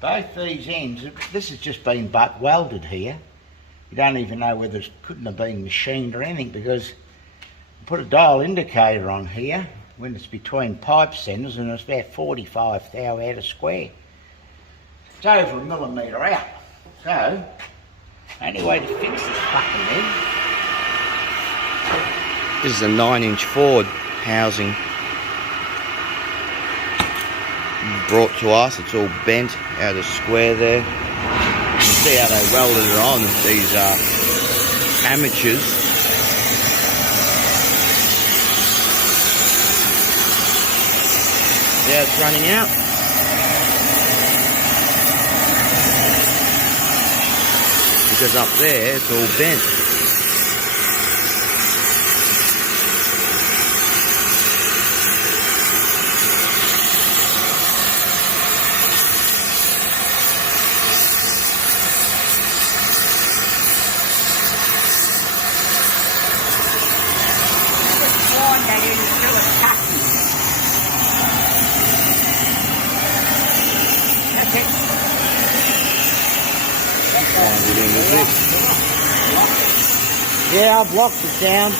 both these ends, this has just been butt welded here. You don't even know whether it couldn't have been machined or anything, because I put a dial indicator on here when it's between pipe centres, and it's about 45 thou out of square. It's over 1 millimetre out. So, only way to fix this fucking thing. This is a 9-inch Ford housing brought to us. It's all bent out of square there. You can see how they welded it on. These amateurs. Yeah, it's running out. Because up there it's all bent. Yeah, I've locked it down.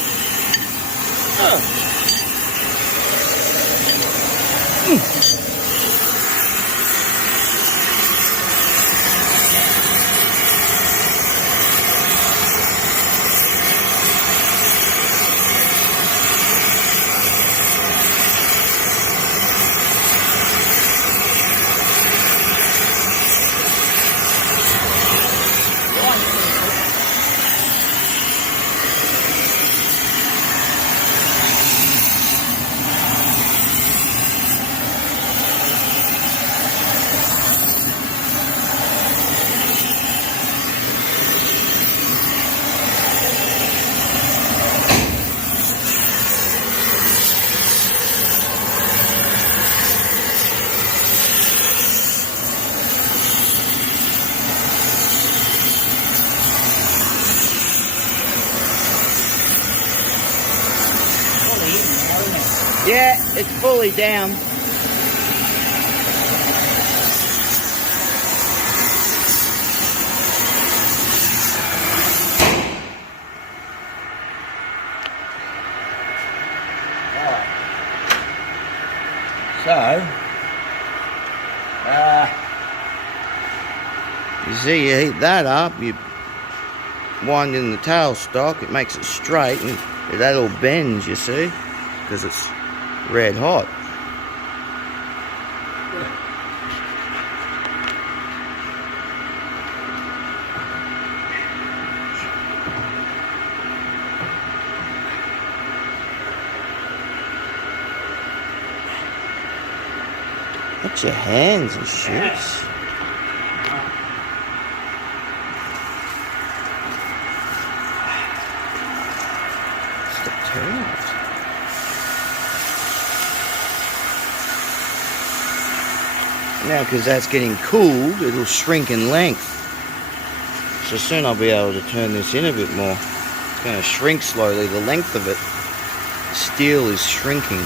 Yeah, it's fully down. So, you see, you heat that up, you wind in the tailstock, it makes it straight, and that all bends, you see, because it's red hot. What's your hands and shit? Stop turning it. Now, because that's getting cooled, it'll shrink in length. So soon I'll be able to turn this in a bit more. It's going to shrink slowly. The length of it, steel is shrinking.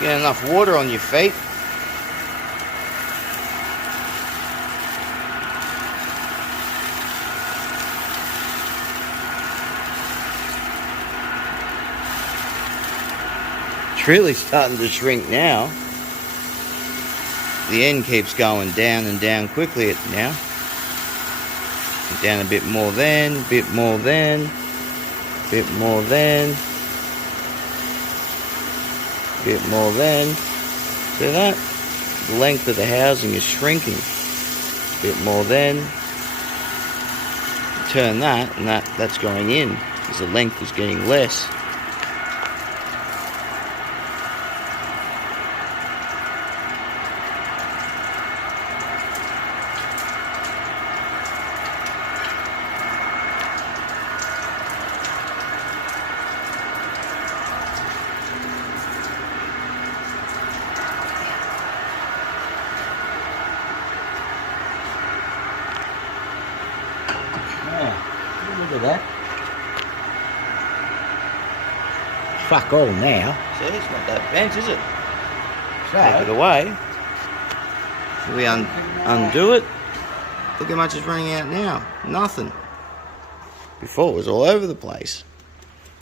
Get enough water on your feet. It's really starting to shrink now. The end keeps going down and down quickly now. Down a bit more then, bit more then, bit more then, bit more then. See that? The length of the housing is shrinking. Bit more then. Turn that, and that's going in, because the length is getting less. Look at that. Fuck all now. See, it's not that bent, is it? So, Take it away. Should we undo it? Look how much is running out now. Nothing. Before it was all over the place.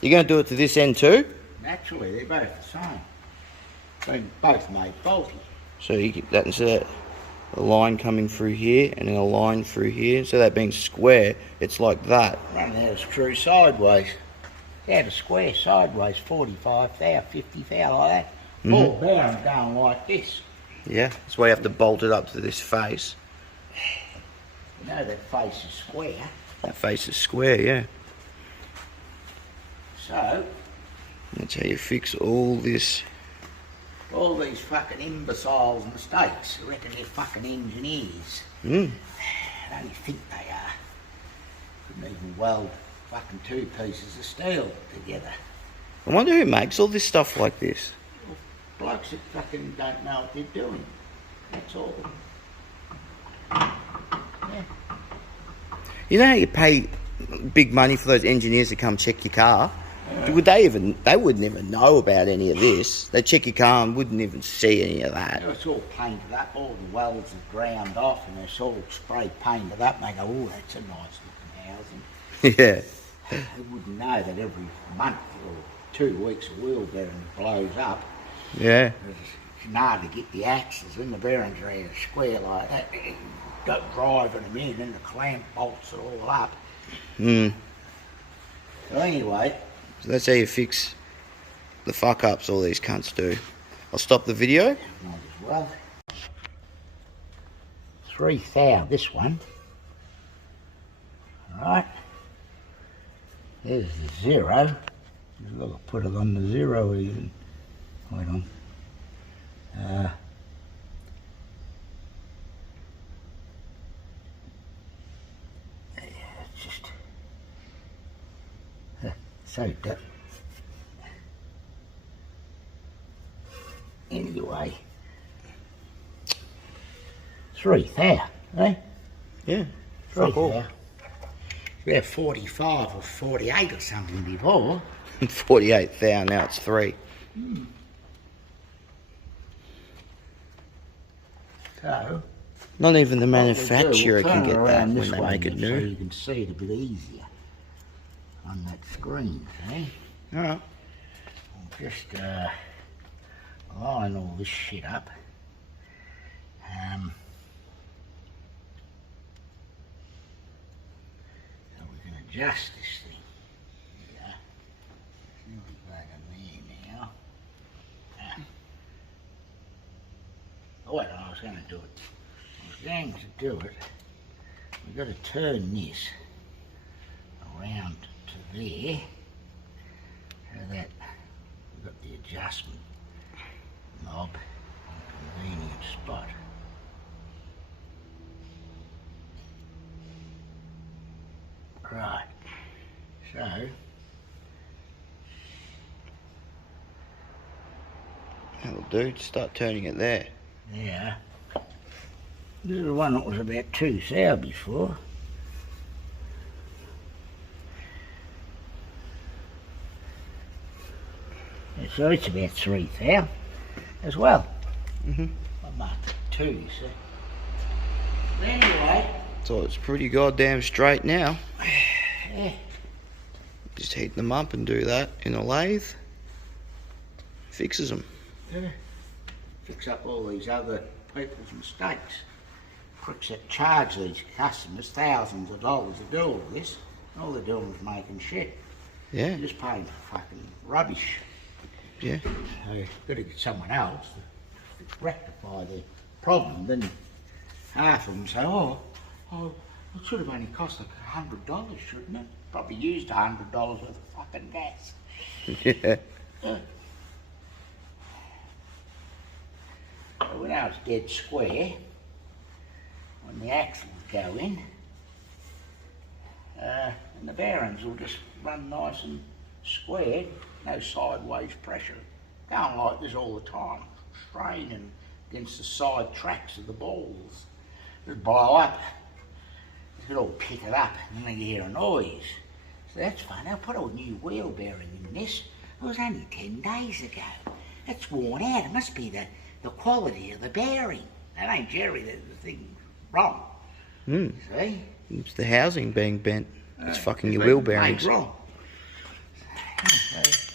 You're going to do it to this end too? naturally, they're both the same. They're both made faulty. So you get that instead of a line coming through here and then a line through here. So that being square, it's like that. Running out of screw sideways. They had a square sideways, 45 thou, 50 thou, like that. All bearings going like this. Yeah, that's why you have to bolt it up to this face. You know that face is square. That face is square, yeah. So, That's how you fix all this. all these fucking imbeciles' mistakes, I reckon they're fucking engineers. Mm. I don't think they are. Couldn't even weld fucking two pieces of steel together. I wonder who makes all this stuff like this. Blokes that fucking don't know what they're doing. That's all. Yeah. You know how you pay big money for those engineers to come check your car? Would they wouldn't even know about any of this. They check your car and wouldn't even see any of that. It's all painted up, all the welds are ground off and it's all spray painted up and they go, oh, that's a nice looking housing. Yeah. They wouldn't know that every month or 2 weeks a wheel bearing blows up. Yeah. It's hard to get the axles in, the bearings are in a square like that. Go driving them in and the clamp bolts it all up. Mm. So anyway, So that's how you fix the fuck ups all these cunts do. I'll stop the video. might as well. 3 thou, this one. Alright. There's the 0. I'll put it on the 0 even. Wait on. It's just so that. Anyway, 3 thou, eh? Yeah. 3 Fuck all. thou. We had 45 or 48 or something before. 48 thou, now it's 3. So, Not even the what we'll manufacturer do, we'll can turn get it that around when this they way make it So new. you can see it a bit easier on that screen, see? Alright. We'll just line all this shit up. So we can adjust this thing. Yeah. There's no bag in there now. Oh, wait, I was going to do it. I was going to do it. We've got to turn this around to there. So that we've got the adjustment knob in a convenient spot. Right. So, That'll do. Just start turning it there. yeah. This is the one that was about 2 thou before. So it's about 3 thou as well. Mhm. I marked it 2, you see. But anyway, So it's pretty goddamn straight now. yeah. Just heat them up and do that in a lathe. Fixes them. Yeah. Fix up all these other people's mistakes. crooks that charge these customers thousands of dollars to do all this. All they're doing is making shit. Yeah. They're just paying for fucking rubbish. Yeah. So you've got to get someone else to rectify the problem. Then half of them say, oh, it should have only cost like $100, shouldn't it? Probably used $100 worth of fucking gas. Yeah. So when I was dead square, when the axles go in, and the bearings will just run nice and square, no sideways pressure. Going like this all the time, straining against the side tracks of the balls. Just blow up. It'll all pick it up and then you hear a noise. So that's fun. I'll put a new wheel bearing in this. It was only 10 days ago. It's worn out. It must be the quality of the bearing. That ain't Jerry, the thing's wrong. See? It's the housing being bent. It's fucking your It's wheel been made bearings. wrong. So,